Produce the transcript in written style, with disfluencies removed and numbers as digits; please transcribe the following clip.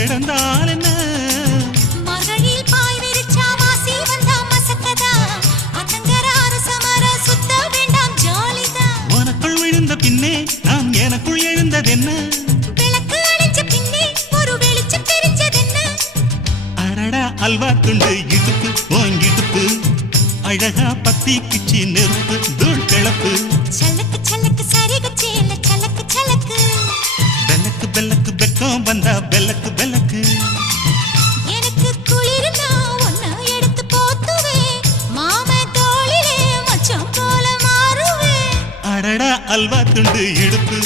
கிடந்தால் என்ன மகளில் பாய் விரிச்சா வாசி வந்தா மசக்கதா அத்தங்கரார சமர சுத்த வேண்டாம் ஜாலிதான் உனக்குள் விழுந்த பின்னே நான் எனக்குள் எழுந்ததென்ன விளக்கு அணைச்ச பின்னே ஒரு வெளிச்சம் தெரிஞ்சதென்ன அடடா அல்வா துண்டு இடுப்பு ஓங்கிடுப்பு அழகா பத்தி கிச்சி நெருப்பு தூள் கிளப்பு சலக்கு சலக்கு சரிக சேல சலக்கு சலக்கு பெல்லக்கு பெல்லக்கு பெக்கம் வந்தா பெல்லக்கு பெல்லக்கு எனக்கு குளிர்னா ஒன்ன எடுத்து போத்துவே மாம தோளிலே மச்சம் போல மாறுவே அடடா அல்வா துண்டு இடுப்பு